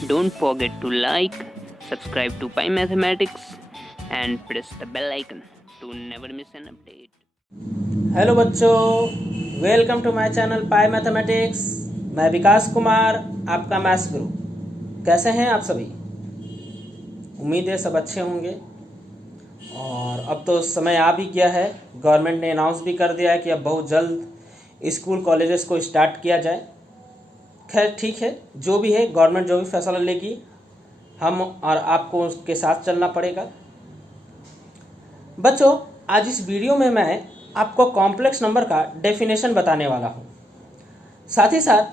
Don't forget to like, subscribe to Pi Mathematics and press the bell icon to never miss an update. Hello बच्चों, welcome to my channel pi mathematics. मैं विकास कुमार, आपका maths गुरु। कैसे हैं आप सभी? उम्मीद है सब अच्छे होंगे। और अब तो समय आ भी गया है, गवर्नमेंट ने अनाउंस भी कर दिया है कि अब बहुत जल्द स्कूल कॉलेजेस को स्टार्ट किया जाए। खैर ठीक है, जो भी है गवर्नमेंट जो भी फैसला लेगी हम और आपको उसके साथ चलना पड़ेगा। बच्चों, आज इस वीडियो में मैं आपको कॉम्प्लेक्स नंबर का डेफिनेशन बताने वाला हूँ। साथ ही साथ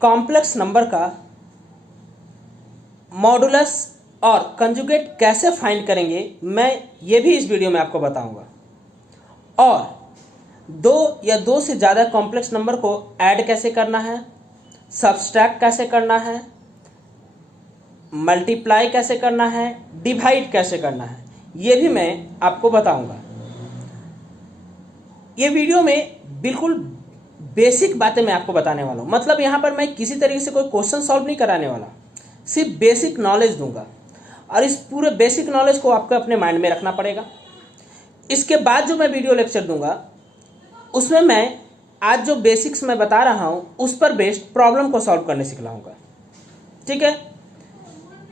कॉम्प्लेक्स नंबर का मॉडुलस और कंजुगेट कैसे फाइंड करेंगे, मैं ये भी इस वीडियो में आपको बताऊंगा। और दो या दो से ज़्यादा कॉम्प्लेक्स नंबर को ऐड कैसे करना है, सब्सट्रैक्ट कैसे करना है, मल्टीप्लाई कैसे करना है, डिवाइड कैसे करना है, ये भी मैं आपको बताऊंगा। ये वीडियो में बिल्कुल बेसिक बातें मैं आपको बताने वाला हूँ। मतलब यहाँ पर मैं किसी तरीके से कोई क्वेश्चन सॉल्व नहीं कराने वाला, सिर्फ बेसिक नॉलेज दूंगा। और इस पूरे बेसिक नॉलेज को आपको अपने माइंड में रखना पड़ेगा। इसके बाद जो मैं वीडियो लेक्चर दूंगा उसमें मैं आज जो बेसिक्स मैं बता रहा हूँ उस पर बेस्ड प्रॉब्लम को सॉल्व करने सिखलाऊंगा। ठीक है,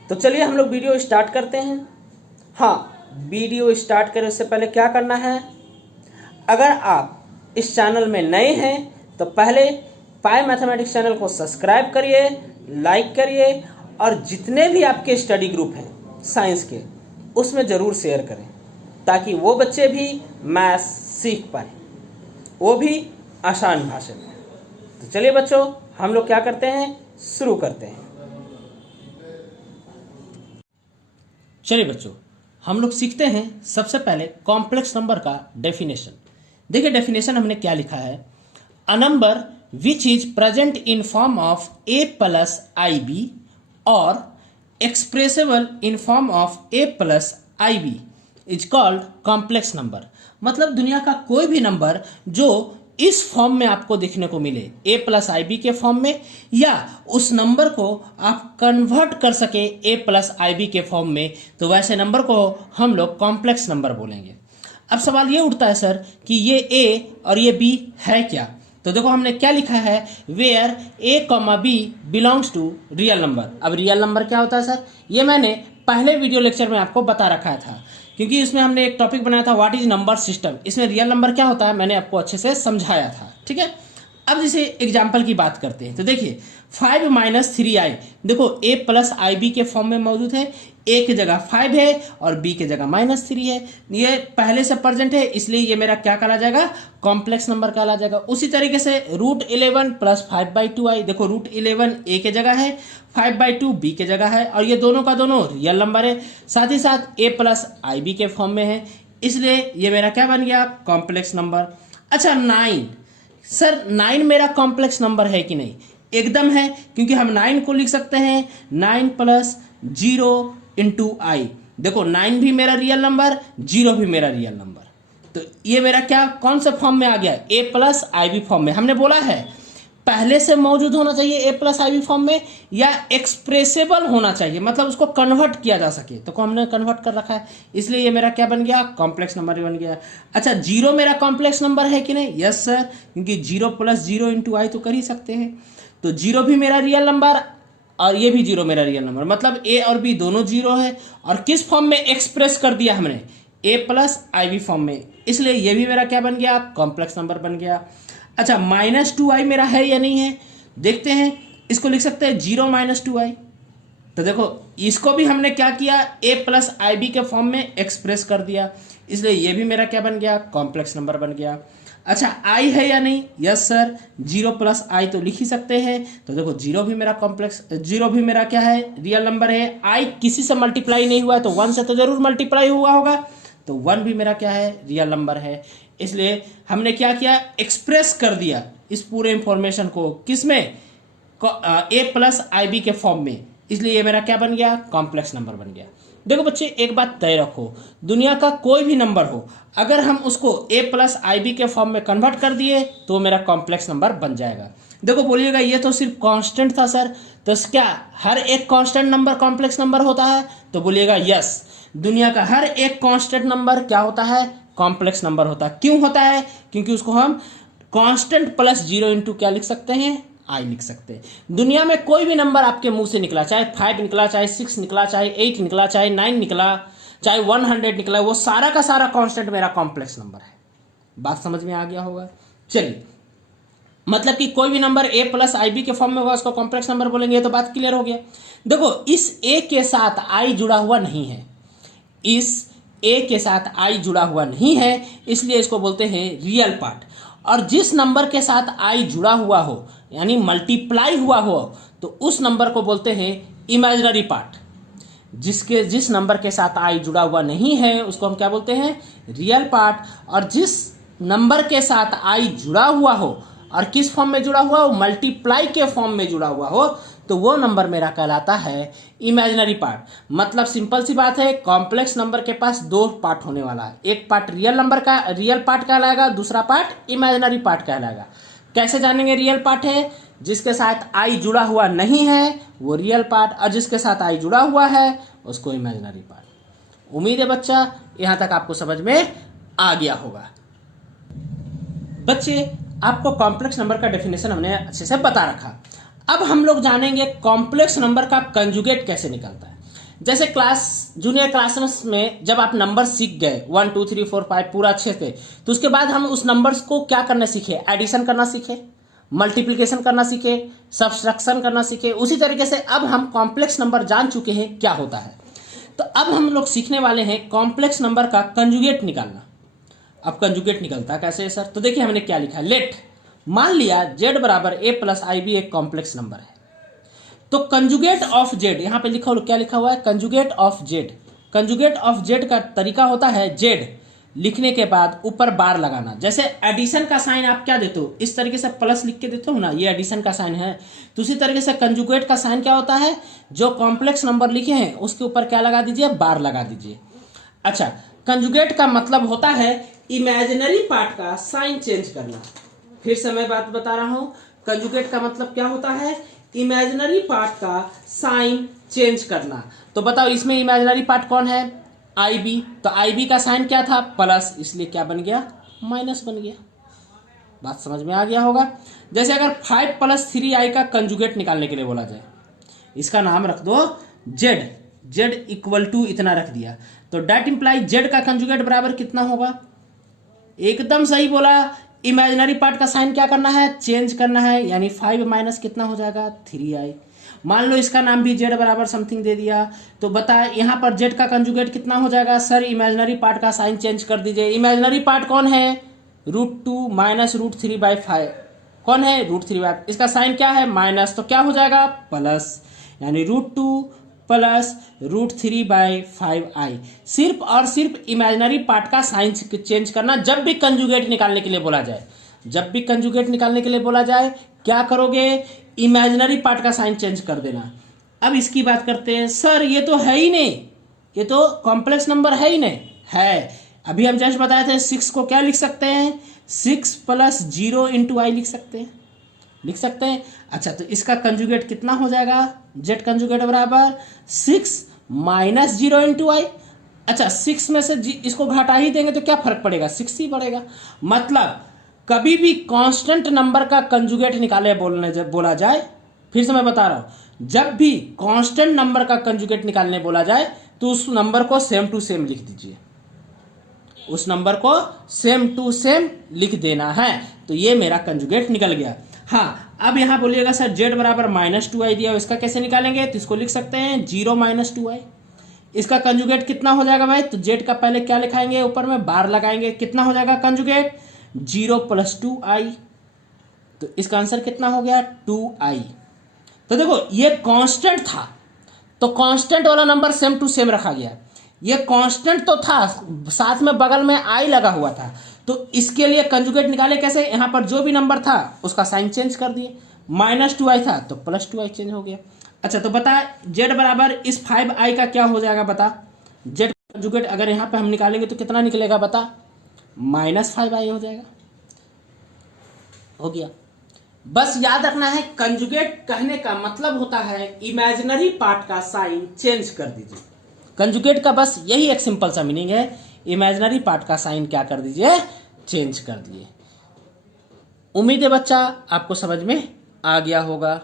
तो चलिए हम लोग वीडियो स्टार्ट करते हैं। हाँ, वीडियो स्टार्ट करें उससे पहले क्या करना है, अगर आप इस चैनल में नए हैं तो पहले पाई मैथमेटिक्स चैनल को सब्सक्राइब करिए, लाइक करिए और जितने भी आपके स्टडी ग्रुप हैं साइंस के उसमें ज़रूर शेयर करें ताकि वो बच्चे भी मैथ्स सीख पाएँ, वो भी आसान भाषा में। तो चलिए बच्चों, हम लोग क्या करते हैं, शुरू करते हैं। चलिए बच्चों, हम लोग सीखते हैं सबसे पहले कॉम्प्लेक्स नंबर का डेफिनेशन। देखिए डेफिनेशन हमने क्या लिखा है, a number which is present in form of a plus i b और expressible in form of a plus i b is called complex number. मतलब दुनिया का कोई भी नंबर जो इस फॉर्म में आपको देखने को मिले, a प्लस आई बी के फॉर्म में, या उस नंबर को आप कन्वर्ट कर सके a प्लस आई बी के फॉर्म में, तो वैसे नंबर को हम लोग कॉम्प्लेक्स नंबर बोलेंगे। अब सवाल ये उठता है सर कि ये a और ये b है क्या? तो देखो हमने क्या लिखा है, where a comma b belongs to real number. अब रियल नंबर क्या होता है सर, ये मैंने पहले वीडियो लेक्चर में आपको बता रखा था, क्योंकि इसमें हमने एक टॉपिक बनाया था व्हाट इज नंबर सिस्टम। इसमें रियल नंबर क्या होता है मैंने आपको अच्छे से समझाया था। ठीक है, अब जैसे एग्जाम्पल की बात करते हैं तो देखिए 5 माइनस 3i, देखो a प्लस आई बी के फॉर्म में मौजूद है। a की जगह 5 है और b की जगह -3 है। ये पहले से प्रेजेंट है, इसलिए ये मेरा क्या कहला जाएगा, कॉम्प्लेक्स नंबर कहला जाएगा। उसी तरीके से √11 प्लस 5/2i, देखो √11 a के जगह है, 5/2 b के जगह है, और ये दोनों का दोनों रियल नंबर है। साथ ही साथ a प्लस आई बी के फॉर्म में है, इसलिए ये मेरा क्या बन गया, कॉम्प्लेक्स नंबर। अच्छा 9, सर 9 मेरा कॉम्प्लेक्स नंबर है कि नहीं? एकदम है, क्योंकि हम 9 को लिख सकते हैं 9 प्लस 0 इंटू आई। देखो 9 भी मेरा रियल नंबर, 0 भी मेरा रियल नंबर। तो ये मेरा क्या, कौन सा फॉर्म में आ गया, a plus i b form में। हमने बोला है पहले से मौजूद होना चाहिए a plus i b form में, या एक्सप्रेसिबल होना चाहिए, मतलब उसको कन्वर्ट किया जा सके, तो हमने कन्वर्ट कर रखा है, इसलिए ये मेरा क्या बन गया, कॉम्प्लेक्स नंबर बन गया। अच्छा 0 मेरा कॉम्प्लेक्स नंबर है कि नहीं? यस सर, क्योंकि 0 प्लस 0 इंटू आई तो कर ही सकते हैं। तो 0 भी मेरा रियल नंबर और ये भी 0 मेरा रियल नंबर, मतलब a और b दोनों 0 है। और किस फॉर्म में एक्सप्रेस कर दिया हमने, a plus i b form में, इसलिए ये भी मेरा क्या बन गया, कॉम्प्लेक्स नंबर बन गया। अच्छा -2i मेरा है या नहीं है, देखते हैं। इसको लिख सकते हैं 0 - 2i। तो देखो इसको भी हमने क्या किया, a प्लस आई बी के फॉर्म में एक्सप्रेस कर दिया, इसलिए ये भी मेरा क्या बन गया, कॉम्प्लेक्स नंबर बन गया। अच्छा i है या नहीं? यस सर, 0 प्लस i तो लिख ही सकते हैं। तो देखो 0 भी मेरा कॉम्प्लेक्स, 0 भी मेरा क्या है, रियल नंबर है। i किसी से मल्टीप्लाई नहीं हुआ है, तो 1 से तो जरूर मल्टीप्लाई हुआ होगा, तो 1 भी मेरा क्या है, रियल नंबर है। इसलिए हमने क्या किया, एक्सप्रेस कर दिया इस पूरे इंफॉर्मेशन को, किसमें, a प्लस आई बी के फॉर्म में, इसलिए ये मेरा क्या बन गया, कॉम्प्लेक्स नंबर बन गया। देखो बच्चे एक बात तय रखो, दुनिया का कोई भी नंबर हो, अगर हम उसको a प्लस आई बी के फॉर्म में कन्वर्ट कर दिए तो मेरा कॉम्प्लेक्स नंबर बन जाएगा। देखो बोलिएगा ये तो सिर्फ कांस्टेंट था सर, तो क्या हर एक कांस्टेंट नंबर कॉम्प्लेक्स नंबर होता है? तो बोलिएगा यस, दुनिया का हर एक कांस्टेंट नंबर क्या होता है? कॉम्प्लेक्स नंबर होता है। क्यों होता है? क्योंकि उसको हम कांस्टेंट प्लस जीरो इंटू क्या लिख सकते हैं? आई लिख सकते हैं। दुनिया में कोई भी नंबर आपके मुंह से निकला, चाहे 5 निकला, चाहे 6 निकला, चाहे 8 निकला, चाहे 9 निकला, चाहे 100 निकला, वो सारा का सारा कांस्टेंट मेरा कॉम्प्लेक्स नंबर है। बात समझ में आ गया होगा? चलिए, मतलब कि कोई भी number a plus i b के फॉर्म में होगा उसको कॉम्प्लेक्स नंबर बोलेंगे। तो बात क्लियर हो गया। देखो इस a के साथ i जुड़ा हुआ नहीं है, इस a के साथ i जुड़ा हुआ नहीं है, इसलिए इसको बोलते हैं रियल पार्ट। और जिस नंबर के साथ i जुड़ा हुआ हो यानी मल्टीप्लाई हुआ हो तो उस नंबर को बोलते हैं इमेजिनरी पार्ट। जिस नंबर के साथ i जुड़ा हुआ नहीं है उसको हम क्या बोलते हैं? Real part. और जिस नंबर के साथ i जुड़ा हुआ हो और किस फॉर्म में जुड़ा हुआ हो? मल्टीप्लाई के फॉर्म में जुड़ा हुआ हो, तो वो नंबर मेरा कहलाता है इमेजिनरी पार्ट। मतलब सिंपल सी बात है, कॉम्प्लेक्स नंबर के पास दो पार्ट होने वाला है, एक पार्ट रियल पार्ट कहलाएगा, दूसरा पार्ट इमेजिनरी पार्ट कहलाएगा। कैसे जानेंगे रियल पार्ट है? जिसके साथ आई जुड़ा हुआ नहीं है वो रियल पार्ट, और जिसके साथ आई जुड़ा हुआ है उसको इमेजिनरी पार्ट। उम्मीद है बच्चा यहां तक आपको समझ में आ गया होगा। बच्चे आपको कॉम्प्लेक्स नंबर का डेफिनेशन हमने अच्छे से बता रखा। अब हम लोग जानेंगे कॉम्प्लेक्स नंबर का कंजुगेट कैसे निकलता है। जैसे जूनियर क्लास में जब आप नंबर सीख गए 1 2 3 4 5 पूरा अच्छे से, तो उसके बाद हम उस नंबर्स को क्या करना सीखे? एडिशन करना सीखे, मल्टीप्लिकेशन करना सीखे, सब्सट्रैक्शन करना सीखे। उसी तरीके से अब हम कॉम्प्लेक्स नंबर जान चुके हैं क्या होता है, तो अब हम लोग सीखने वाले हैं कॉम्प्लेक्स नंबर का कंजुगेट निकालना। अब कंजुगेट निकलता कैसे है सर? तो देखिए हमने क्या लिखा है। लेट, मान लिया z बराबर a प्लस आई बी एक कॉम्प्लेक्स नंबर है, तो कंजुगेट ऑफ z, यहां पे लिखा क्या लिखा हुआ है? Conjugate of z। Conjugate of z का तरीका होता है z लिखने के बाद ऊपर बार लगाना। जैसे एडिशन का साइन आप क्या देते हो? इस तरीके से प्लस लिख के देते हो ना, ये एडिशन का साइन है। तो उसी तरीके से कंजुगेट का साइन क्या होता है? जो कॉम्प्लेक्स नंबर लिखे हैं उसके ऊपर क्या लगा दीजिए? बार लगा दीजिए। अच्छा, कंजुगेट का मतलब होता है इमेजिनरी पार्ट का साइन चेंज करना। फिर से मैं बात बता रहा हूं, कंजुगेट का मतलब क्या होता है? इमेजिनरी पार्ट का साइन चेंज करना। तो बताओ इसमें इमेजिनरी पार्ट कौन है? आई बी। तो आई बी का साइन क्या था? प्लस, इसलिए क्या बन गया? माइनस बन गया। बात समझ में आ गया होगा। जैसे अगर 5 प्लस 3i का कंजुगेट निकालने के लिए बोला जाए, इसका नाम रख दो z इक्वल टू इतना रख दिया, तो डेट इंप्लाई z का कंजुगेट बराबर कितना होगा? एकदम सही बोला, इमेजिनरी पार्ट का साइन क्या करना है? चेंज करना है। यानी 5 माइनस कितना हो जाएगा? 3i। मान लो इसका नाम भी z बराबर समथिंग दे दिया, तो बता यहाँ पर z का कंजुगेट कितना हो जाएगा? सर इमेजिनरी पार्ट का साइन चेंज कर दीजिए। इमेजिनरी पार्ट कौन है? √2 माइनस √3/5 कौन है? √3/5। इसका साइन क्या है? माइनस, तो क्या हो जाएगा? प्लस, यानी √2 प्लस √3/5i। सिर्फ और सिर्फ इमेजिनरी पार्ट का साइन चेंज करना। जब भी कंजुगेट निकालने के लिए बोला जाए, जब भी कंजुगेट निकालने के लिए बोला जाए क्या करोगे? इमेजिनरी पार्ट का साइन चेंज कर देना। अब इसकी बात करते हैं। सर ये तो है ही नहीं, ये तो कॉम्प्लेक्स नंबर है ही नहीं। है, अभी हम जस्ट बताए थे 6 को क्या लिख सकते हैं? 6 प्लस 0 इंटू आई लिख सकते हैं। अच्छा, तो इसका कंजुगेट कितना हो जाएगा? z कंजुगेट बराबर 6 माइनस 0 इंटू आई। अच्छा, 6 में से इसको घटा ही देंगे तो क्या फर्क पड़ेगा? 6 ही पड़ेगा। मतलब कभी भी कांस्टेंट नंबर का कंजुगेट निकाले बोला जाए, फिर से मैं बता रहा हूं, जब भी कांस्टेंट नंबर का कंजुगेट निकालने बोला जाए तो उस नंबर को सेम टू सेम लिख दीजिए, उस नंबर को सेम टू सेम लिख देना है। तो ये मेरा कंजुगेट निकल गया। हाँ, अब यहां बोलिएगा सर z बराबर -2i दिया, इसका कैसे निकालेंगे? तो इसको लिख सकते हैं 0 - 2i। इसका कंजुगेट कितना हो जाएगा भाई? तो z का पहले क्या लिखाएंगे? ऊपर में बार लगाएंगे। कितना हो जाएगा कंजुगेट? 0 + 2i। तो इसका आंसर कितना हो गया? 2i। तो देखो ये कांस्टेंट था, तो कांस्टेंट वाला नंबर सेम टू सेम रखा गया। ये कांस्टेंट तो था, साथ में बगल में i लगा हुआ था, तो इसके लिए कंजुगेट निकाले कैसे? यहां पर जो भी नंबर था उसका साइन चेंज कर दिए। -2i था तो +2i चेंज हो गया। अच्छा, तो बता z बराबर इस 5i का क्या हो जाएगा? बता, जेड कंजुगेट अगर यहाँ पे हम निकालेंगे तो कितना निकलेगा बता, -5i हो जाएगा। हो गया। बस याद रखना है कंजुगेट कहने का मतलब होता है इमेजिनरी पार्ट का साइन चेंज कर दीजिए। कंजुगेट का बस यही एक सिंपल सा मीनिंग है, इमेजिनरी पार्ट का साइन क्या कर दीजिए, चेंज कर दिए। उम्मीद है बच्चा आपको समझ में आ गया होगा।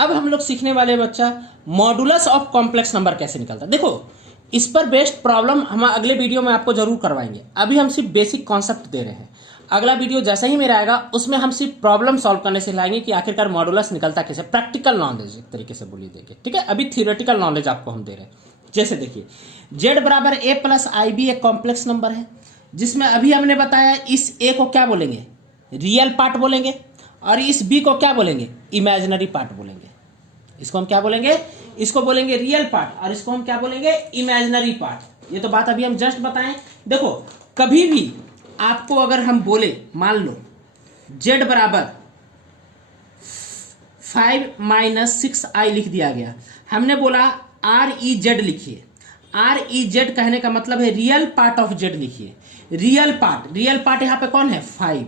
अब हम लोग सीखने वाले बच्चा मॉडुलस ऑफ कॉम्प्लेक्स नंबर कैसे निकलता है। देखो इस पर बेस्ड प्रॉब्लम हम अगले वीडियो में आपको जरूर करवाएंगे, अभी हम सिर्फ बेसिक कॉन्सेप्ट दे रहे हैं। अगला वीडियो जैसा ही मेरा आएगा उसमें हम सिर्फ प्रॉब्लम सॉल्व करने से लाएंगे कि आखिरकार मॉडुलस निकलता कैसे, प्रैक्टिकल नॉलेज एक तरीके से बोलिए देंगे, ठीक है। अभी थियोरेटिकल नॉलेज आपको हम दे रहे हैं। जैसे देखिए z बराबर a प्लस आई बी एक कॉम्प्लेक्स नंबर है, जिसमें अभी हमने बताया इस a को क्या बोलेंगे, रियल पार्ट बोलेंगे, और इस b को क्या बोलेंगे, इमेजिनरी पार्ट बोलेंगे। इसको हम क्या बोलेंगे, इसको बोलेंगे रियल पार्ट, और इसको हम क्या बोलेंगे, इमेजिनरी पार्ट। ये तो बात अभी हम जस्ट बताएं। देखो कभी भी आपको अगर हम बोले, मान लो z बराबर 5 - 6i लिख दिया गया, हमने बोला REZ लिखिए। REZ कहने का मतलब है रियल पार्ट ऑफ z लिखिए। रियल पार्ट यहाँ पे कौन है, 5।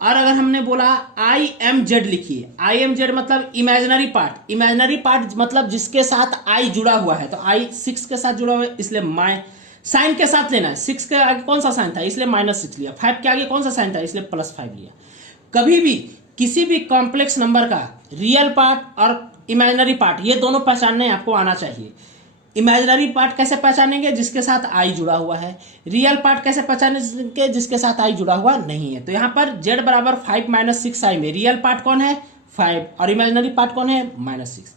और अगर हमने बोला IMZ लिखिए, IMZ मतलब इमेजिनरी पार्ट मतलब जिसके साथ I जुड़ा हुआ है, तो I 6 के साथ जुड़ा हुआ है इसलिए साइन के साथ लेना है। 6 के आगे कौन सा साइन था, इसलिए -6 लिया। 5 के आगे कौन सा साइन था, इसलिए +5 लिया। कभी भी किसी भी कॉम्प्लेक्स नंबर का रियल पार्ट और इमेजिनरी पार्ट ये दोनों पहचानने आपको आना चाहिए। इमेजिनरी पार्ट कैसे पहचानेंगे, जिसके साथ आई जुड़ा हुआ है। रियल पार्ट कैसे पहचानेंगे, जिसके साथ आई जुड़ा हुआ नहीं है। तो यहाँ पर z बराबर 5 - 6i में रियल पार्ट कौन है, 5, और इमेजिनरी पार्ट कौन है, -6।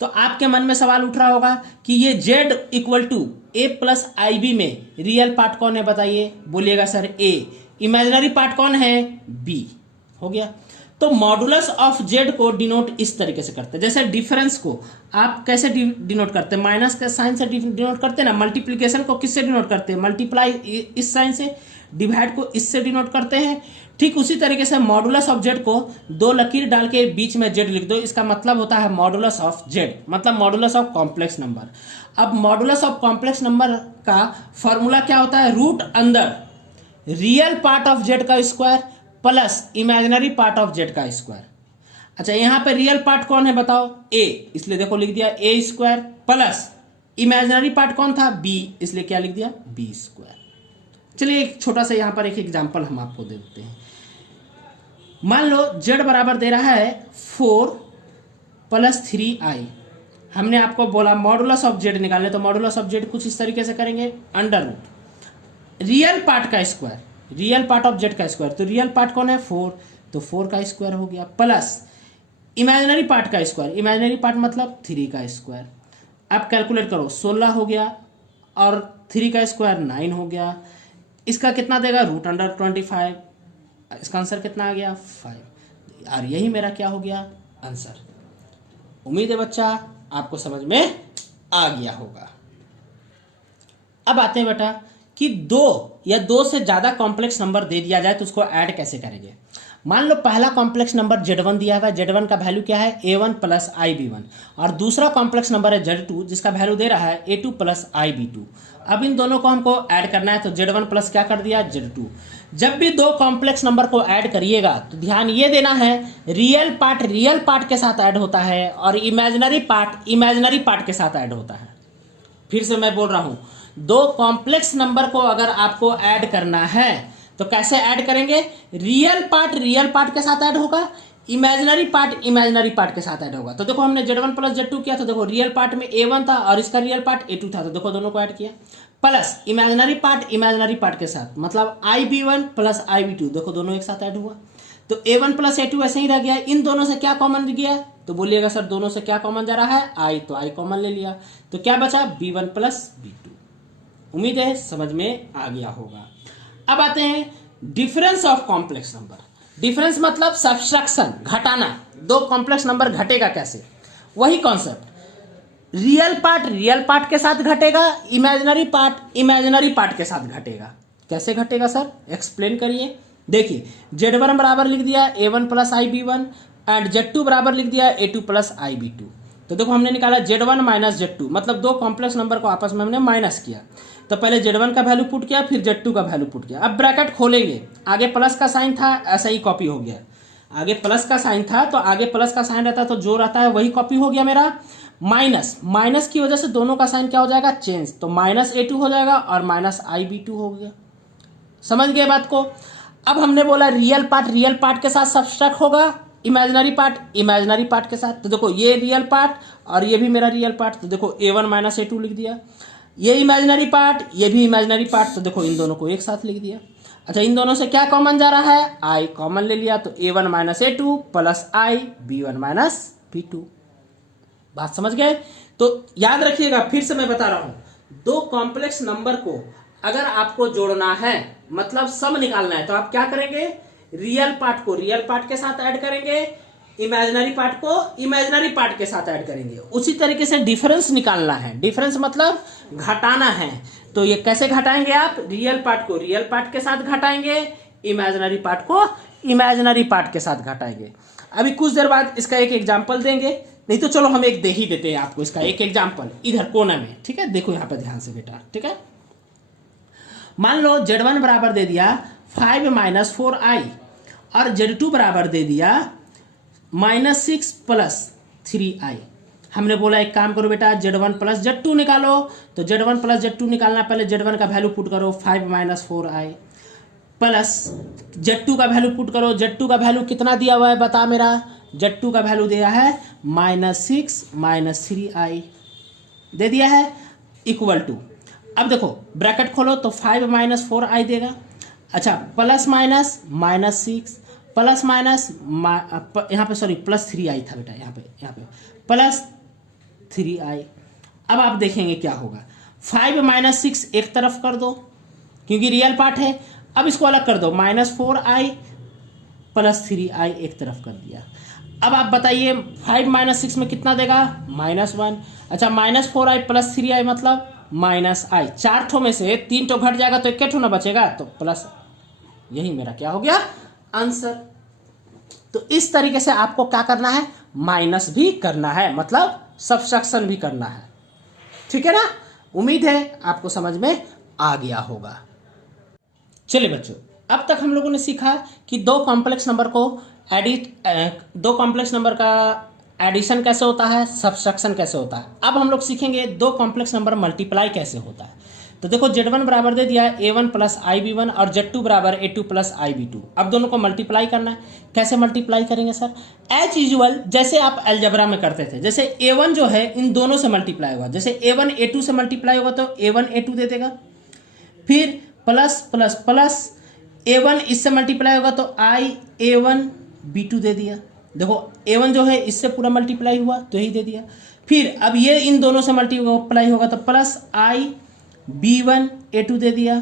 तो आपके मन में सवाल उठ रहा होगा कि ये z equal to a plus i b में रियल पार्ट कौन है बताइए, बोलिएगा सर a, इमेजिनरी पार्ट कौन है, b। हो गया। तो मॉडुलस ऑफ z को डिनोट इस तरीके से करते हैं। जैसे डिफरेंस को आप कैसे डिनोट करते हैं, माइनस के साइन से डिनोट करते हैं ना। मल्टीप्लिकेशन को किससे डिनोट करते हैं, मल्टीप्लाई इस साइन से, डिवाइड को इससे डिनोट करते हैं। ठीक उसी तरीके से मॉडुलस ऑफ z को 2 लकीर डाल के बीच में z लिख दो, इसका मतलब होता है मॉडुलस ऑफ z, मतलब मॉडुलस ऑफ कॉम्प्लेक्स नंबर। अब मॉडुलस ऑफ कॉम्प्लेक्स नंबर का फॉर्मूला क्या होता है, रूट अंदर रियल पार्ट ऑफ z का square plus imaginary part of z का स्क्वायर। अच्छा यहाँ पे रियल पार्ट कौन है बताओ, a, इसलिए देखो लिख दिया a square, plus imaginary part कौन था, b, इसलिए क्या लिख दिया, b स्क्वायर। चलिए एक छोटा सा यहाँ पर एक एग्जांपल हम आपको दे देते हैं। मान लो z बराबर दे रहा है 4 + 3i। हमने आपको बोला मॉडुलस ऑफ z निकालने, तो मॉडुलस ऑफ z कुछ इस तरीके से करेंगे, अंडर रूट रियल पार्ट का square, real part of z का स्क्वायर, तो रियल पार्ट कौन है, 4, तो 4 का स्क्वायर हो गया, प्लस इमेजिनरी पार्ट का स्क्वायर, इमेजिनरी पार्ट मतलब 3 का स्क्वायर। अब कैलकुलेट करो, 16 हो गया और 3 का स्क्वायर 9 हो गया। इसका कितना देगा, रूट अंडर 25। इसका आंसर कितना आ गया, 5। और यही मेरा क्या हो गया, आंसर। उम्मीद है बच्चा आपको समझ में आ गया होगा। अब आते हैं बेटा कि 2 या 2 से ज्यादा कॉम्प्लेक्स नंबर दे दिया जाए तो उसको ऐड कैसे करेंगे। मान लो पहला कॉम्प्लेक्स नंबर z1 दिया हुआ है, z1 का वैल्यू क्या है, a1 + ib1, और दूसरा कॉम्प्लेक्स नंबर है z2 जिसका वैल्यू दे रहा है a2 + ib2। अब इन दोनों को हमको ऐड करना है, तो z1 प्लस क्या कर दिया, z2। जब भी 2 कॉम्प्लेक्स नंबर को ऐड करिएगा तो ध्यान ये देना है, रियल पार्ट के साथ ऐड होता है और इमेजिनरी पार्ट के साथ ऐड होता है। फिर से मैं बोल रहा हूं, 2 कॉम्प्लेक्स नंबर को अगर आपको ऐड करना है तो कैसे ऐड करेंगे, रियल पार्ट के साथ ऐड होगा, इमेजिनरी पार्ट के साथ ऐड होगा। तो देखो हमने z1 + z2 किया, तो देखो रियल पार्ट में a1 था और इसका रियल पार्ट a2 था, तो देखो दोनों को ऐड किया, प्लस इमेजिनरी पार्ट के साथ मतलब ib1 + ib2, देखो दोनों एक साथ ऐड हुआ। तो a1 + a2 ऐसे ही रह गया। इन दोनों से क्या कॉमन गया, तो बोलिएगा सर दोनों से क्या कॉमन जा रहा है, i, तो i कॉमन ले लिया, तो क्या बचा, b1 + b2। उम्मीद है समझ में आ गया होगा। अब आते हैं difference of complex number. Difference मतलब सब्सट्रैक्शन, घटाना। 2 कॉम्प्लेक्स नंबर घटेगा कैसे, वही कॉन्सेप्ट, रियल पार्ट के साथ घटेगा, इमेजिनरी पार्ट के साथ घटेगा। कैसे घटेगा सर, एक्सप्लेन करिए। देखिए z1 बराबर लिख दिया a1 + ib1 एंड z2 बराबर लिख दिया a2 + ib2। तो देखो हमने निकाला Z1 माइनस Z2, मतलब दो कॉम्प्लेक्स नंबर को आपस में हमने माइनस किया। तो पहले Z1 का वैल्यू पुट किया, फिर Z2 का वैल्यू पुट किया। अब ब्रैकेट खोलेंगे, आगे प्लस का साइन था, ऐसा ही कॉपी हो गया। आगे प्लस का साइन था तो आगे प्लस का साइन रहता है, तो जो रहता है वही कॉपी हो गया मेरा। माइनस की वजह से दोनों का साइन क्या हो जाएगा, चेंज, तो -a2 हो जाएगा और -ib2 हो गया। समझ गए बात को। अब हमने बोला रियल पार्ट के साथ सब्सट्रैक्ट होगा, इमेजिनरी पार्ट के साथ। तो देखो ये रियल पार्ट और ये भी मेरा रियल पार्ट, तो देखो a1 -a2 लिख दिया। ये इमेजिनरी पार्ट, ये भी इमेजिनरी पार्ट, तो देखो इन दोनों को एक साथ लिख दिया। अच्छा, इन दोनों से क्या कॉमन जा रहा है, i कॉमन ले लिया, तो a1 -a2 plus i b1 -b2। बात समझ गए। तो याद रखिएगा, फिर से मैं बता रहा हूं, दो कॉम्प्लेक्स नंबर को अगर आपको जोड़ना है, मतलब सम निकालना है, तो आप क्या करेंगे, रियल पार्ट को रियल पार्ट के साथ ऐड करेंगे, इमेजिनरी पार्ट को इमेजिनरी पार्ट के साथ ऐड करेंगे। उसी तरीके से डिफरेंस निकालना है, डिफरेंस मतलब घटाना है। तो ये कैसे घटाएंगे आप, रियल पार्ट को रियल पार्ट के साथ घटाएंगे, इमेजिनरी पार्ट को इमेजिनरी पार्ट के साथ घटाएंगे। अभी कुछ देर बाद इसका एक एग्जाम्पल देंगे, नहीं तो चलो हम एक दे ही देते हैं आपको इसका एक एग्जाम्पल इधर कोने में। ठीक है, देखो यहाँ पर ध्यान से बेटा। ठीक है, मान लो Z1 बराबर दे दिया 5 - 4i और Z2 बराबर दे दिया -6 + 3i। हमने बोला एक काम करो बेटा, Z1 + Z2 निकालो। तो Z1 + Z2 निकालना, पहले Z1 का वैल्यू पुट करो 5 - 4i प्लस Z2 का वैल्यू पुट करो। Z2 का वैल्यू कितना दिया हुआ है बता मेरा, Z2 का वैल्यू दिया है -6 - 3i दे दिया है, इक्वल टू, अब देखो ब्रैकेट खोलो तो 5 - 4i देगा। अच्छा, प्लस माइनस -6 प्लस माइनस यहाँ पे सॉरी प्लस 3i था बेटा, यहाँ पे प्लस 3i। अब आप देखेंगे क्या होगा, 5 - 6 एक तरफ कर दो क्योंकि रियल पार्ट है। अब इसको अलग कर दो, -4i प्लस 3i एक तरफ कर दिया। अब आप बताइए 5 - 6 में कितना देगा, -1। अच्छा, -4i प्लस 3i मतलब -i। चार ठो में से तीन ठो घट जाएगा तो एक ठो ना बचेगा, तो प्लस, यही मेरा क्या हो गया आंसर। तो इस तरीके से आपको क्या करना है, माइनस भी करना है, मतलब सब्सट्रैक्शन भी करना है। ठीक है ना, उम्मीद है आपको समझ में आ गया होगा। चलिए बच्चों, अब तक हम लोगों ने सीखा कि दो कॉम्प्लेक्स नंबर का एडिशन कैसे होता है, सब्सट्रैक्शन कैसे होता है। अब हम लोग सीखेंगे दो कॉम्प्लेक्स नंबर मल्टीप्लाई कैसे होता है। तो देखो Z1 बराबर दे दिया a1 + ib1 और Z2 बराबर a2 + ib2। अब दोनों को मल्टीप्लाई करना है। कैसे मल्टीप्लाई करेंगे सर, एज यूजुअल जैसे आप अलजेब्रा में करते थे। जैसे a1 जो है इन दोनों से मल्टीप्लाई होगा, जैसे a1 a2 से मल्टीप्लाई होगा तो a1 a2 दे देगा, फिर प्लस प्लस प्लस a1 इससे मल्टीप्लाई होगा तो i a1 b2 दे दिया। देखो a1 जो है इससे पूरा मल्टीप्लाई हुआ तो यही दे दिया। फिर अब ये इन दोनों से मल्टीप्लाई होगा तो प्लस i b1 a2 दे दिया।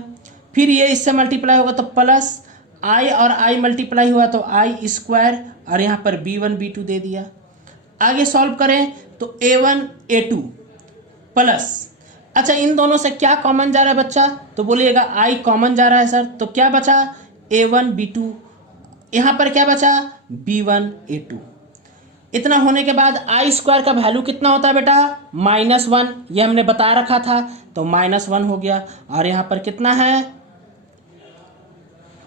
फिर ये इससे मल्टीप्लाई होगा तो प्लस i और i मल्टीप्लाई हुआ तो i² और यहाँ पर b1 b2 दे दिया। आगे सॉल्व करें तो a1 a2 प्लस, अच्छा इन दोनों से क्या कॉमन जा रहा है बच्चा, तो बोलिएगा i कॉमन जा रहा है सर, तो क्या बचा a1 b2, यहाँ पर क्या बचा b1 a2। इतना होने के बाद i² का वैल्यू कितना होता है बेटा, -1, ये हमने बता रखा था, तो -1 हो गया। और यहाँ पर कितना है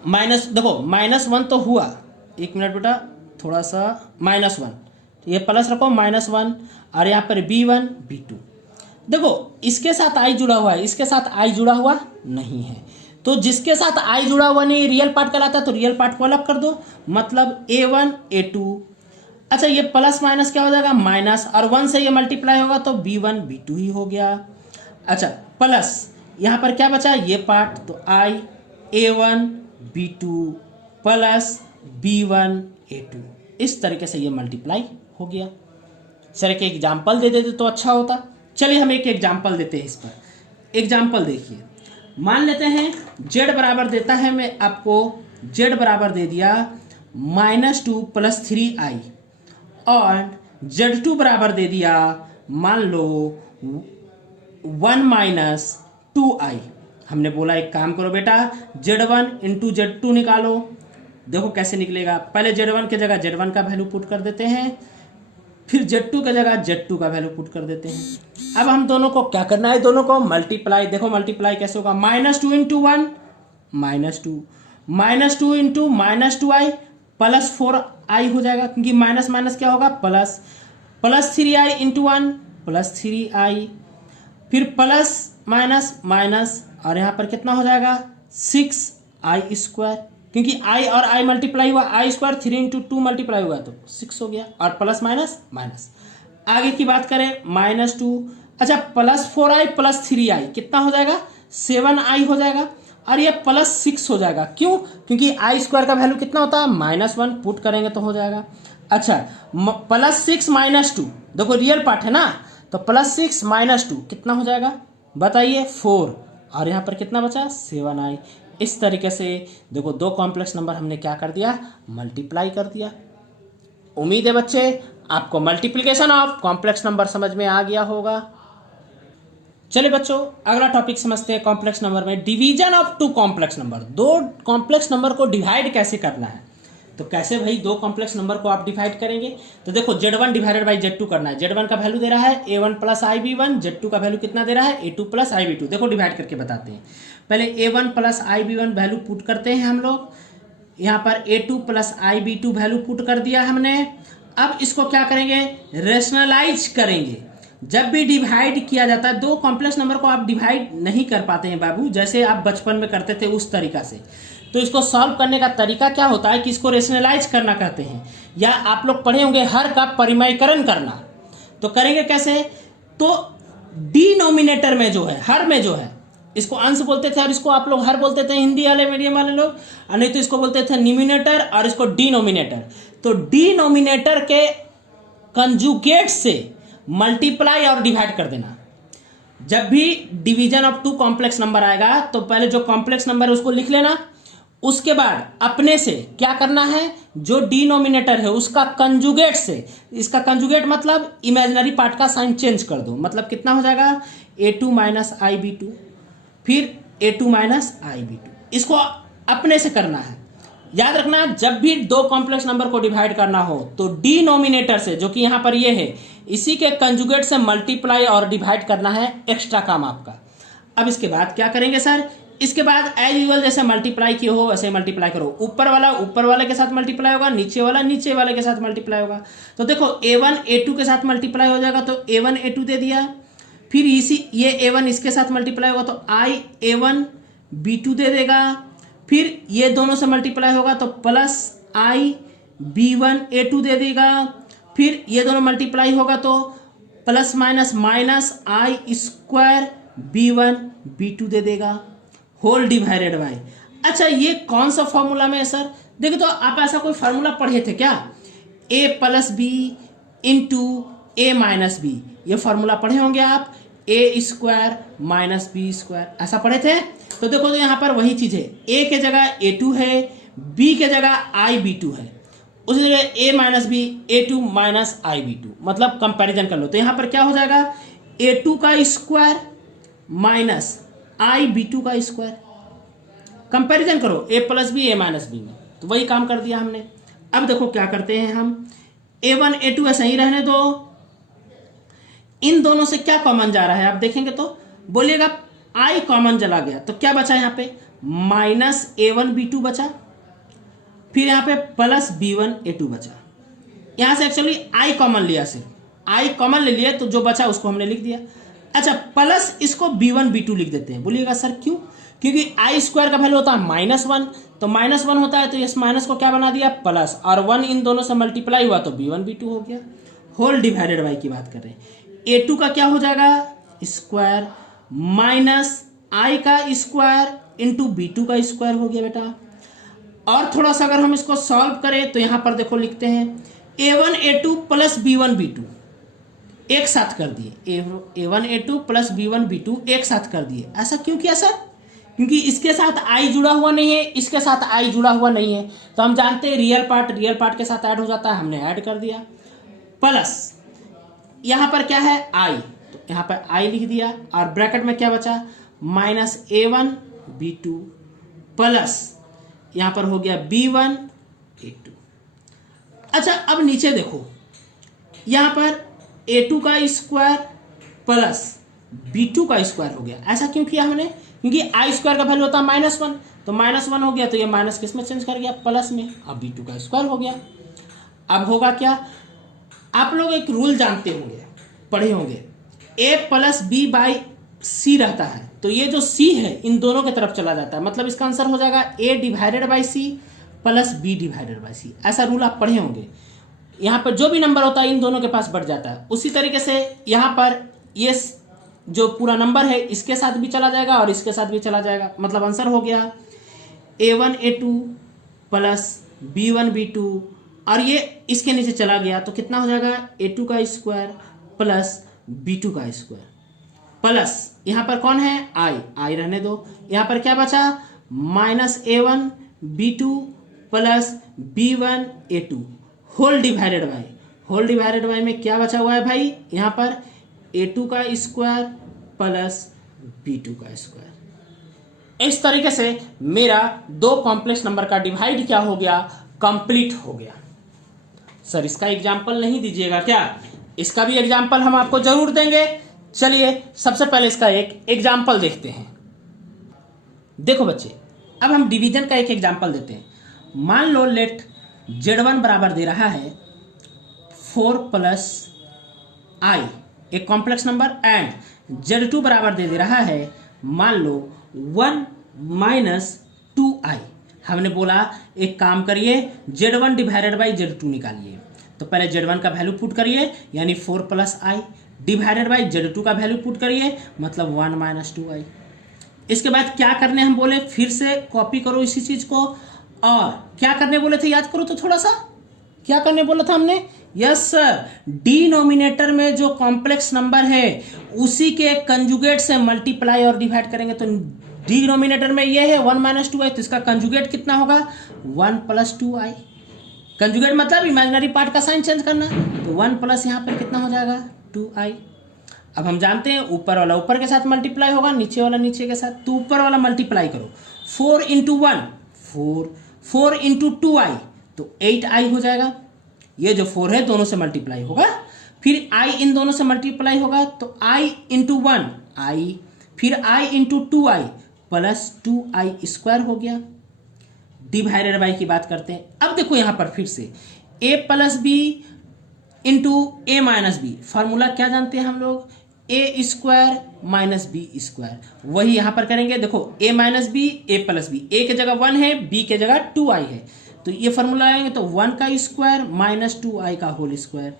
देखो -1 तो हुआ, एक मिनट बेटा थोड़ा सा, -1, ये प्लस रखो -1 और यहाँ पर b1 b2। देखो इसके साथ i जुड़ा हुआ है, इसके साथ i जुड़ा हुआ नहीं है, तो जिसके साथ i जुड़ा हुआ नहीं रियल पार्ट कहलाता है, तो रियल पार्ट को अलग कर दो, मतलब a1 a2। अच्छा, ये प्लस माइनस क्या हो जाएगा माइनस, और 1 से ये मल्टीप्लाई होगा तो b1 b2 ही हो गया। अच्छा, प्लस यहाँ पर क्या बचा ये पार्ट, तो i a1 b2 plus b1 a2। इस तरीके से ये मल्टीप्लाई हो गया। सर एक एग्जाम्पल दे देते तो अच्छा होता। चलिए हम एक एग्जाम्पल देते हैं इस पर। एग्जाम्पल देखिए, मान लेते हैं z बराबर देता है, मैं आपको z बराबर दे दिया -2 + 3i और Z2 बराबर दे दिया मान लो 1 - 2i। हमने बोला एक काम करो बेटा, Z1 × Z2 निकालो। देखो कैसे निकलेगा, पहले Z1 की जगह Z1 का वैल्यू पुट कर देते हैं फिर Z2 की जगह Z2 का वैल्यू पुट कर देते हैं। अब हम दोनों को क्या करना है, दोनों को मल्टीप्लाई। देखो मल्टीप्लाई कैसे होगा, -2 × 1 -2, -2 × -2i +4i हो जाएगा, क्योंकि माइनस माइनस क्या होगा प्लस, +3i × 1 +3i, फिर प्लस माइनस माइनस, और यहाँ पर कितना हो जाएगा 6i², क्योंकि i और i मल्टीप्लाई हुआ, i² 3 × 2 मल्टीप्लाई हुआ तो 6 हो गया, और प्लस माइनस माइनस। आगे की बात करें -2, अच्छा +4i +3i कितना हो जाएगा 7i हो जाएगा, और ये +6 हो जाएगा। क्यों? क्योंकि i² का वैल्यू कितना होता है -1, पुट करेंगे तो हो जाएगा। अच्छा +6 -2, देखो रियल पार्ट है ना, तो +6 -2 कितना हो जाएगा बताइए 4, और यहाँ पर कितना बचा 7i। इस तरीके से देखो दो कॉम्प्लेक्स नंबर हमने क्या कर दिया, मल्टीप्लाई कर दिया। उम्मीद है बच्चे आपको मल्टीप्लिकेशन ऑफ कॉम्प्लेक्स नंबर समझ में आ गया होगा। चलिए बच्चों अगला टॉपिक समझते हैं कॉम्प्लेक्स नंबर में, division of two complex number. दो कॉम्प्लेक्स नंबर को डिवाइड कैसे करना है, तो कैसे भाई दो कॉम्प्लेक्स नंबर को आप डिवाइड करेंगे, तो देखो Z1 / Z2 करना है। Z1 का वैल्यू दे रहा है A1 + IB1, Z2 का वैल्यू कितना दे रहा है A2 + IB2। देखो डिवाइड करके बताते हैं। पहले A1 + IB1 वैल्यू पुट करते हैं हम लोग, यहाँ पर A2 + IB2 वैल्यू पुट कर दिया हमने। अब इसको क्या करेंगे, रेशनलाइज करेंगे। जब भी डिवाइड किया जाता है, दो कॉम्प्लेक्स नंबर को आप डिवाइड नहीं कर पाते हैं बाबू, जैसे आप बचपन में करते थे उस तरीका से, तो इसको सॉल्व करने का तरीका क्या होता है कि इसको रेशनलाइज करना कहते हैं, या आप लोग पढ़े होंगे हर का परिमयकरण करना। तो करेंगे कैसे, तो डिनोमिनेटर में जो है, हर में जो है, इसको अंश बोलते थे और इसको आप लोग हर बोलते थे हिंदी वाले मीडियम वाले लोग, और नहीं तो इसको बोलते थे न्यूमिनेटर और इसको डिनोमिनेटर। तो डिनोमिनेटर के कंजुगेट से मल्टीप्लाई और डिवाइड कर देना। जब भी division of two complex number आएगा तो पहले जो कॉम्प्लेक्स नंबर है उसको लिख लेना, उसके बाद अपने से क्या करना है, जो डिनोमिनेटर है उसका कंजुगेट से, इसका कंजुगेट मतलब इमेजिनरी पार्ट का साइन चेंज कर दो, मतलब कितना हो जाएगा A2 - IB2, फिर A2 - IB2, इसको अपने से करना है। याद रखना जब भी दो कॉम्प्लेक्स नंबर को डिवाइड करना हो तो डिनोमिनेटर से, जो कि यहां पर ये है, इसी के कंजुगेट से मल्टीप्लाई और डिवाइड करना है, एक्स्ट्रा काम आपका। अब इसके बाद क्या करेंगे सर, इसके बाद एज यूजुअल जैसे मल्टीप्लाई किए हो वैसे मल्टीप्लाई करो। ऊपर वाला ऊपर वाले के साथ मल्टीप्लाई होगा, नीचे वाला नीचे वाले के साथ मल्टीप्लाई होगा। तो देखो A1 A2 के साथ मल्टीप्लाई हो जाएगा तो A1 A2 दे दिया, फिर इसी ये A1 इसके साथ मल्टीप्लाई होगा तो I A1 B2 दे देगा, फिर ये दोनों से मल्टीप्लाई होगा तो प्लस I B1 A2 दे देगा, फिर ये दोनों मल्टीप्लाई होगा तो plus minus minus I² B1 B2 दे देगा, होल डिवाइडेड बाय। अच्छा ये कौन सा फॉर्मूला में है सर, देखो तो आप ऐसा कोई फार्मूला पढ़े थे क्या, A + B × A - B, ये फार्मूला पढ़े होंगे आप, A² - B², ऐसा पढ़े थे। तो देखो तो यहाँ पर वही चीज है, A के जगह A2 है, B के जगह IB2 है, उसी जगह A - B A2 - IB2, मतलब कंपैरिजन कर लो। तो यहाँ पर क्या हो जाएगा A2 का स्क्वायर माइनस IB2 का स्क्वायर, कंपैरिजन करो A + B A - B में, तो वही काम कर दिया हमने। अब देखो क्या करते हैं हम, A1 A2 ऐसा ही रहने दो, इन दोनों से क्या कॉमन जा रहा है आप देखेंगे तो बोलिएगा I कॉमन चला गया, तो क्या बचा यहाँ पे -A1 B2 बचा, फिर यहाँ पे प्लस B1 A2 बचा। यहाँ से एक्चुअली I कॉमन लिया, सिर्फ I कॉमन ले लिया तो जो बचा उसको हमने लिख दिया। अच्छा प्लस इसको B1 B2 लिख देते हैं, बोलिएगा सर क्यों, क्योंकि I² का वैल्यू होता है -1, तो -1 होता है तो इस माइनस को क्या बना दिया प्लस, और 1 इन दोनों से मल्टीप्लाई हुआ तो B1 B2 हो गया। होल डिवाइडेड बाई की बात कर रहे हैं, A2 का क्या हो जाएगा स्क्वायर माइनस I का स्क्वायर इंटू B2 का स्क्वायर हो गया बेटा। और थोड़ा सा अगर हम इसको सॉल्व करें तो यहां पर देखो लिखते हैं A1 A2 + B1 B2 एक साथ कर दिए, A1 A2 + B1 B2 एक साथ कर दिए। ऐसा क्यों किया सर, क्योंकि इसके साथ I जुड़ा हुआ नहीं है, इसके साथ I जुड़ा हुआ नहीं है, तो हम जानते हैं रियल पार्ट के साथ ऐड हो जाता है, हमने ऐड कर दिया। प्लस यहां पर क्या है I, तो यहां पर I लिख दिया, और ब्रैकेट में क्या बचा -A1 B2 प्लस यहां पर हो गया B1 A2। अच्छा अब नीचे देखो यहाँ पर a2 का स्क्वायर प्लस b2 का स्क्वायर हो गया। ऐसा क्यों किया हमने? क्योंकि आई स्क्वायर का वैल्यू होता है -1, तो -1 हो गया, तो ये माइनस किस में चेंज कर गया? प्लस में। अब b2 का स्क्वायर हो गया। अब होगा क्या? आप लोग एक रूल जानते होंगे, पढ़े होंगे, a प्लस बी बाई सी रहता है, तो ये जो c है इन दोनों की तरफ चला जाता है, मतलब इसका आंसर हो जाएगा a divided by c plus b divided by c. ऐसा रूल आप पढ़े होंगे। यहाँ पर जो भी नंबर होता है इन दोनों के पास बढ़ जाता है। उसी तरीके से यहाँ पर ये जो पूरा नंबर है इसके साथ भी चला जाएगा और इसके साथ भी चला जाएगा, मतलब आंसर हो गया a1 a2 plus b1 b2, और ये इसके नीचे चला गया तो कितना हो जाएगा? a2 का स्क्वायर प्लस b2 का स्क्वायर प्लस यहाँ पर कौन है? आई रहने दो। यहाँ पर क्या बचा? -a1 b2 plus b1 a2 whole divided by में क्या बचा हुआ है भाई? यहाँ पर a2 का स्क्वायर प्लस b2 का स्क्वायर। इस तरीके से मेरा दो कॉम्प्लेक्स नंबर का डिवाइड क्या हो गया? कंप्लीट हो गया। सर इसका एग्जाम्पल नहीं दीजिएगा क्या? इसका भी एग्जाम्पल हम आपको जरूर देंगे। चलिए सबसे पहले इसका एक एग्जाम्पल देखते हैं। देखो बच्चे, अब हम डिवीजन का एक एग्जाम्पल देते हैं। मान लो लेट z1 बराबर दे रहा है 4 प्लस i, एक कॉम्प्लेक्स नंबर, एंड z2 बराबर दे रहा है मान लो 1 माइनस 2i। हमने बोला एक काम करिए, z1 डिवाइडेड बाई z2 निकालिए। तो पहले z1 का वैल्यू पुट करिए, यानी 4 plus i divided by z2 का वैल्यू पुट करिए, मतलब 1 माइनस 2i। इसके बाद क्या करने हम बोले? फिर से कॉपी करो इसी चीज को, और क्या करने बोले थे याद करो तो थोड़ा सा। क्या करने बोला था हमने? यस सर, डिनोमिनेटर में जो कॉम्प्लेक्स नंबर है उसी के कंजुगेट से मल्टीप्लाई और डिवाइड करेंगे। तो डिनोमिनेटर में ये है 1 माइनस 2i, तो इसका कंजुगेट कितना होगा? 1 प्लस 2i। कंजुगेट मतलब इमेजिनरी पार्ट का साइन चेंज करना, तो 1 प्लस यहाँ पर कितना हो जाएगा? 2i। अब हम जानते हैं ऊपर वाला ऊपर के साथ मल्टीप्लाई होगा, नीचे वाला नीचे के साथ, तो ऊपर वाला मल्टीप्लाई करो। 4 इंटू 1 4 इंटू 2i, तो 8i हो जाएगा। ये जो 4 है दोनों से मल्टीप्लाई होगा, फिर i इन दोनों से मल्टीप्लाई होगा, तो i इंटू 1 i, फिर i into 2i plus 2i square हो गया। डिवाइडेड बाई की बात करते हैं। अब देखो यहाँ पर फिर से a plus b into a minus b, formula क्या जानते हैं हम लोग? A square minus b square. वही यहाँ पर करेंगे। देखो a minus b, a plus b, a की जगह 1 है, बी की जगह 2i है, तो ये फार्मूला आएंगे तो 1 का स्क्वायर माइनस 2i का होल स्क्वायर।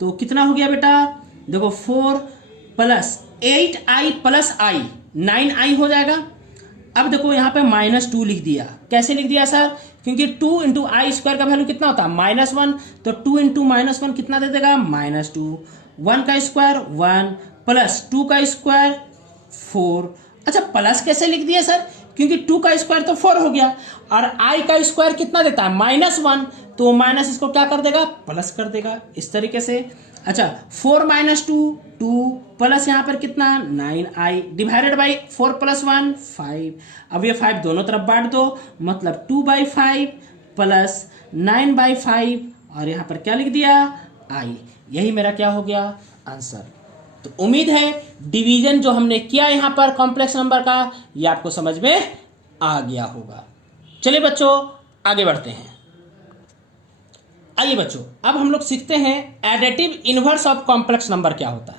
तो कितना हो गया बेटा? देखो 4 plus 8i plus i 9i हो जाएगा। अब देखो यहाँ पे -2 लिख दिया। कैसे लिख दिया सर? क्योंकि 2 इंटू आई स्क्वायर का वैल्यू कितना होता है? -1, तो 2 इंटू -1 कितना दे देगा? -2। 1 का स्क्वायर 1 प्लस 2 का स्क्वायर 4। अच्छा प्लस कैसे लिख दिया सर? क्योंकि 2 का स्क्वायर तो 4 हो गया, और i का स्क्वायर कितना देता है? -1, तो माइनस इसको क्या कर देगा? प्लस कर देगा, इस तरीके से। अच्छा 4 माइनस 2 प्लस यहाँ पर कितना? 9i divided by 4 plus 1 5। अब ये 5 दोनों तरफ बांट दो, मतलब 2/5 प्लस 9/5, और यहाँ पर क्या लिख दिया? i। यही मेरा क्या हो गया? आंसर। तो उम्मीद है डिवीजन जो हमने किया यहाँ पर कॉम्प्लेक्स नंबर का, ये आपको समझ में आ गया होगा। चलिए बच्चों आगे बढ़ते हैं। आइए बच्चों, अब हम लोग सीखते हैं additive inverse of complex number क्या होता है।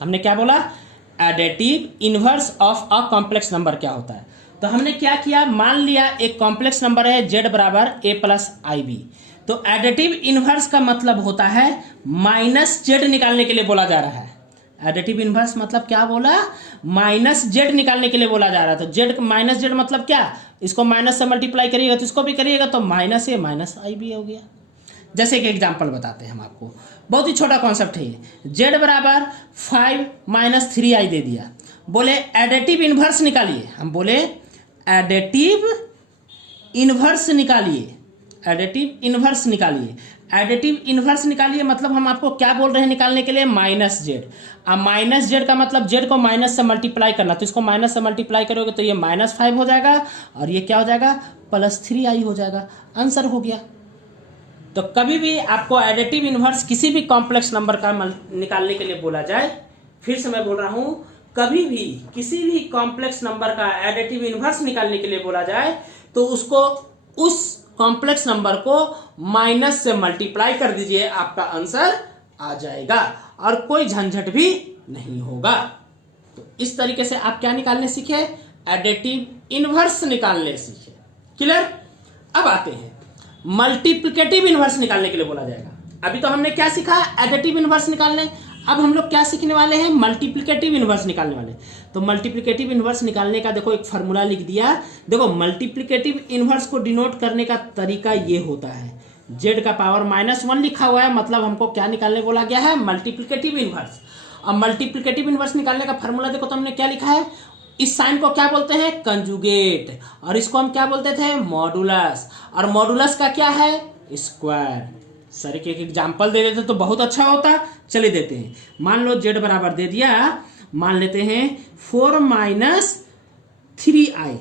हमने क्या बोला? Additive inverse of a complex number क्या होता है। तो हमने क्या किया? मान लिया एक कॉम्प्लेक्स नंबर है z बराबर a प्लस IB, तो एडिटिव इनवर्स का मतलब होता है -z निकालने के लिए बोला जा रहा है। एडिटिव इनवर्स मतलब क्या बोला? -z निकालने के लिए बोला जा रहा था। z -z मतलब क्या? इसको माइनस से मल्टीप्लाई करिएगा तो इसको भी करिएगा, तो -a माइनस IB हो गया। जैसे कि एग्जाम्पल बताते हैं हम आपको, बहुत ही छोटा कॉन्सेप्ट है ये। z बराबर 5 माइनस 3i दे दिया, बोले एडिटिव इनवर्स निकालिए। हम बोले एडिटिव इनवर्स निकालिए, एडिटिव इनवर्स निकालिए। एडिटिव इनवर्स निकालिए मतलब हम आपको क्या बोल रहे हैं निकालने के लिए? -z। अब -z का मतलब z को माइनस से मल्टीप्लाई करना, तो इसको माइनस से मल्टीप्लाई करोगे तो ये -5 हो जाएगा, और ये क्या हो जाएगा? +3i हो जाएगा। आंसर हो गया। तो कभी भी आपको एडिटिव इनवर्स किसी भी कॉम्प्लेक्स नंबर का निकालने के लिए बोला जाए, फिर से मैं बोल रहा हूं, कभी भी किसी भी कॉम्प्लेक्स नंबर का एडिटिव इनवर्स निकालने के लिए बोला जाए तो उसको उस कॉम्प्लेक्स नंबर को माइनस से मल्टीप्लाई कर दीजिए, आपका आंसर आ जाएगा और कोई झंझट भी नहीं होगा। तो इस तरीके से आप क्या निकालने सीखे, एडिटिव इनवर्स निकालने सीखे। क्लियर। अब आते हैं मल्टीप्लिकेटिव इनवर्स निकालने के लिए बोला जाएगा। अभी तो हमने क्या सीखा, एडिटिव इनवर्स निकालने। अब हम लोग क्या सीखने वाले हैं, मल्टीप्लिकेटिव इनवर्स निकालने वाले। तो मल्टीप्लिकेटिव इनवर्स निकालने का देखो एक फार्मूला लिख दिया। देखो मल्टीप्लिकेटिव इनवर्स को डिनोट करने का तरीका ये होता है, z का पावर -1 लिखा हुआ है, मतलब हमको क्या निकालने बोला गया है, मल्टीप्लिकेटिव इनवर्स। अब मल्टीप्लिकेटिव इनवर्स निकालने का फार्मूला देखो तो हमने क्या लिखा है, इस साइन को क्या बोलते हैं, कंजुगेट, और इसको हम क्या बोलते थे, मॉडुलस, और मॉडुलस का क्या है, स्क्वायर। सर एक एग्जाम्पल दे देते तो बहुत अच्छा होता, चलिए देते हैं। मान लो z बराबर दे दिया, मान लेते हैं 4 - 3i,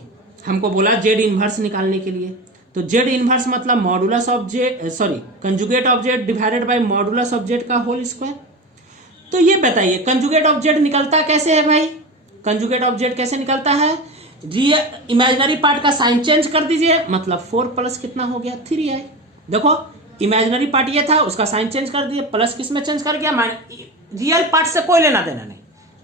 हमको बोला z इनवर्स निकालने के लिए। तो z इनवर्स मतलब modulus of z, sorry conjugate of z divided by modulus of z का होल स्क्वायर। तो ये बताइए कंजुगेट ऑफ z निकलता कैसे है भाई, कंजुगेट ऑफ z कैसे निकलता है, इमेजिनरी पार्ट का साइन चेंज कर दीजिए, मतलब 4 प्लस कितना हो गया, 3i। देखो इमेजिनरी पार्ट ये था, उसका साइन चेंज कर दिया, प्लस किस में चेंज कर गया, रियल पार्ट से कोई लेना देना नहीं,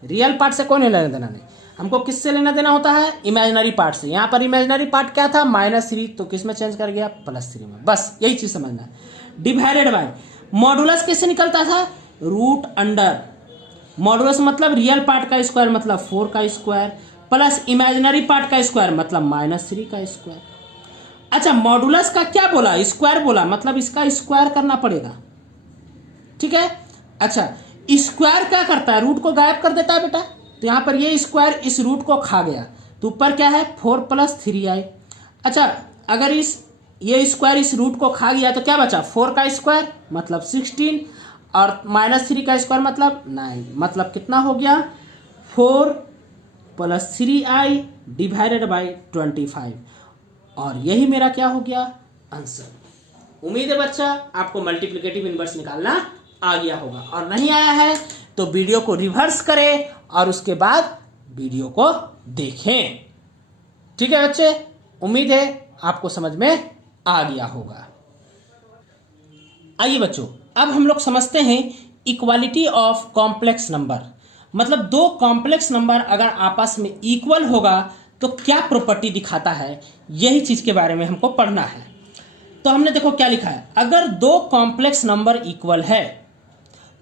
रियल पार्ट से कोई लेना देना नहीं, हमको किससे लेना देना होता है, इमेजिनरी पार्ट से। यहाँ पर इमेजिनरी पार्ट क्या था, -3, तो किस में चेंज कर गया, +3 में। बस यही चीज समझना है। डिवाइडेड बाय मॉडुलस कैसे निकलता था, √अंडर, मॉडुलस मतलब रियल पार्ट का स्क्वायर मतलब 4 का स्क्वायर, प्लस इमेजिनरी पार्ट का स्क्वायर मतलब -3 का स्क्वायर। अच्छा मॉडुलस का क्या बोला, स्क्वायर बोला, मतलब इसका स्क्वायर करना पड़ेगा, ठीक है। अच्छा स्क्वायर क्या करता है, रूट को गायब कर देता है बेटा, तो यहां पर ये स्क्वायर इस रूट को खा गया, तो ऊपर क्या है 4 + 3i। अच्छा अगर ये स्क्वायर इस रूट को खा गया तो क्या बचा, 4 का स्क्वायर मतलब 16 और -3 का स्क्वायर मतलब 9, मतलब कितना हो गया, 4 + 3i डिवाइडेड बाय 25, और यही मेरा क्या हो गया, आंसर। उम्मीद है बच्चा आपको मल्टीप्लिकेटिव इनवर्स निकालना आ गया होगा, और नहीं आया है तो वीडियो को रिवर्स करें और उसके बाद वीडियो को देखें, ठीक है बच्चे। उम्मीद है आपको समझ में आ गया होगा। आइए बच्चों अब हम लोग समझते हैं इक्वालिटी ऑफ कॉम्प्लेक्स नंबर, मतलब दो कॉम्प्लेक्स नंबर अगर आपस में इक्वल होगा तो क्या प्रॉपर्टी दिखाता है, यही चीज के बारे में हमको पढ़ना है। तो हमने देखो क्या लिखा है, अगर दो कॉम्प्लेक्स नंबर इक्वल है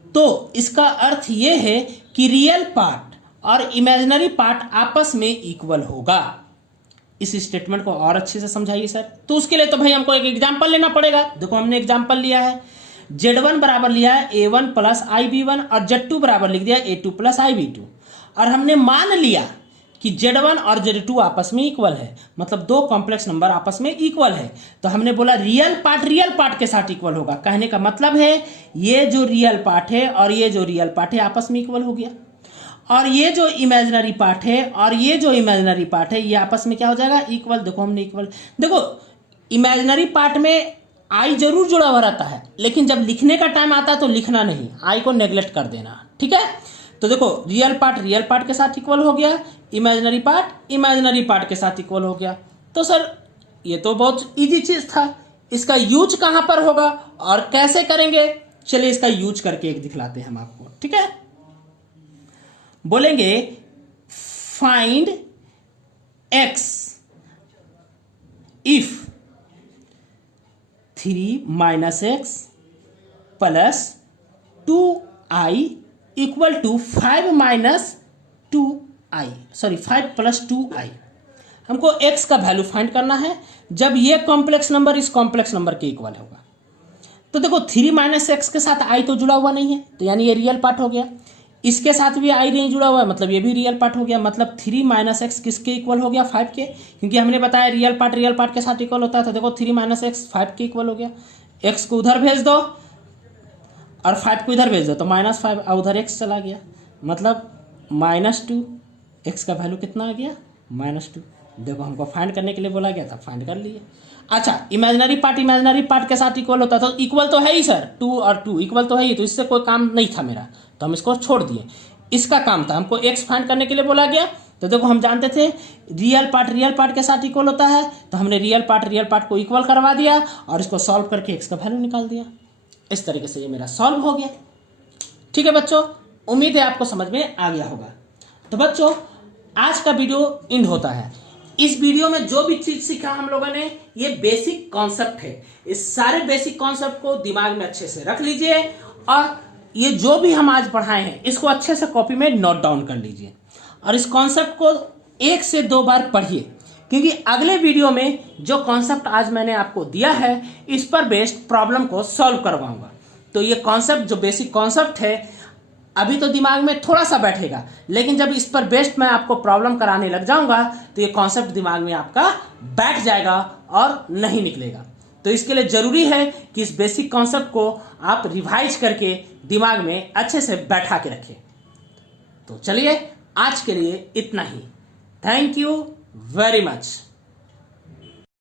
तो इसका अर्थ यह है कि रियल पार्ट और इमेजिनरी पार्ट आपस में इक्वल होगा। इस स्टेटमेंट को और अच्छे से समझाइए सर। तो उसके लिए तो भाई हमको एक एग्जांपल लेना पड़ेगा। देखो हमने एग्जांपल लिया है, z1 बराबर लिया है a1 + ib1 और z2 बराबर लिख दिया a2 + ib2, और हमने मान लिया कि z1 और z2 आपस में इक्वल है, मतलब दो कॉम्प्लेक्स नंबर आपस में इक्वल है। तो हमने बोला रियल पार्ट के साथ इक्वल होगा, कहने का मतलब है ये जो रियल पार्ट है और ये जो रियल पार्ट है आपस में इक्वल हो गया, और ये जो इमेजिनरी पार्ट है और ये जो इमेजिनरी पार्ट है ये आपस में क्या हो जाएगा, इक्वल। देखो हमने इक्वल, देखो इमेजिनरी पार्ट में आई जरूर जुड़ा हुआ रहता है, लेकिन जब लिखने का टाइम आता है तो लिखना नहीं, आई को नेग्लेक्ट कर देना, ठीक है। तो देखो रियल पार्ट के साथ इक्वल हो गया, इमेजिनरी पार्ट के साथ इक्वल हो गया। तो सर ये तो बहुत इजी चीज था, इसका यूज कहां पर होगा और कैसे करेंगे, चलिए इसका यूज करके एक दिखलाते हैं हम आपको, ठीक है। बोलेंगे find x if 3 - x + 2i = 5 - 2i, sorry 5 + 2i। हमको x का वैल्यू फाइंड करना है जब ये कॉम्प्लेक्स नंबर इस कॉम्प्लेक्स नंबर के इक्वल होगा। तो देखो 3 - x के साथ i तो जुड़ा हुआ नहीं है, तो यानी ये रियल पार्ट हो गया, इसके साथ भी i नहीं जुड़ा हुआ है, मतलब ये भी रियल पार्ट हो गया, मतलब 3 - x किसके इक्वल हो गया, 5 के, क्योंकि हमने बताया रियल पार्ट के साथ इक्वल होता है। तो देखो 3 - x 5 के इक्वल हो गया, x को उधर भेज दो और 5 को इधर भेज दो तो -5 और उधर x चला गया, मतलब -2, x का वैल्यू कितना आ गया, -2। देखो हमको फाइंड करने के लिए बोला गया था, फाइंड कर लिए। अच्छा, इमेजिनरी पार्ट के साथ इक्वल होता था, तो इक्वल तो है ही सर, 2 और 2 इक्वल तो है ही, तो इससे कोई काम नहीं था मेरा, तो हम इसको छोड़ दिए। इसका काम था, हमको एक्स फाइंड करने के लिए बोला गया, तो देखो हम जानते थे रियल पार्ट के साथ इक्वल होता है, तो हमने रियल पार्ट को इक्वल करवा दिया और इसको सॉल्व करके एक्स का वैल्यू निकाल दिया। इस तरीके से ये मेरा सॉल्व हो गया। ठीक है बच्चों, उम्मीद है आपको समझ में आ गया होगा। तो बच्चों आज का वीडियो एंड होता है। इस वीडियो में जो भी चीज सीखा हम लोगों ने, ये बेसिक कॉन्सेप्ट है। इस सारे बेसिक कॉन्सेप्ट को दिमाग में अच्छे से रख लीजिए और ये जो भी हम आज पढ़ाए हैं इसको अच्छे से कॉपी में नोट डाउन कर लीजिए और इस कॉन्सेप्ट को 1 से 2 बार पढ़िए, क्योंकि अगले वीडियो में जो कॉन्सेप्ट आज मैंने आपको दिया है इस पर बेस्ड प्रॉब्लम को सॉल्व करवाऊंगा। तो ये कॉन्सेप्ट जो बेसिक कॉन्सेप्ट है अभी तो दिमाग में थोड़ा सा बैठेगा, लेकिन जब इस पर बेस्ड मैं आपको प्रॉब्लम कराने लग जाऊंगा तो ये कॉन्सेप्ट दिमाग में आपका बैठ जाएगा और नहीं निकलेगा। तो इसके लिए जरूरी है कि इस बेसिक कॉन्सेप्ट को आप रिवाइज करके दिमाग में अच्छे से बैठा के रखें। तो चलिए आज के लिए इतना ही। Thank you very much.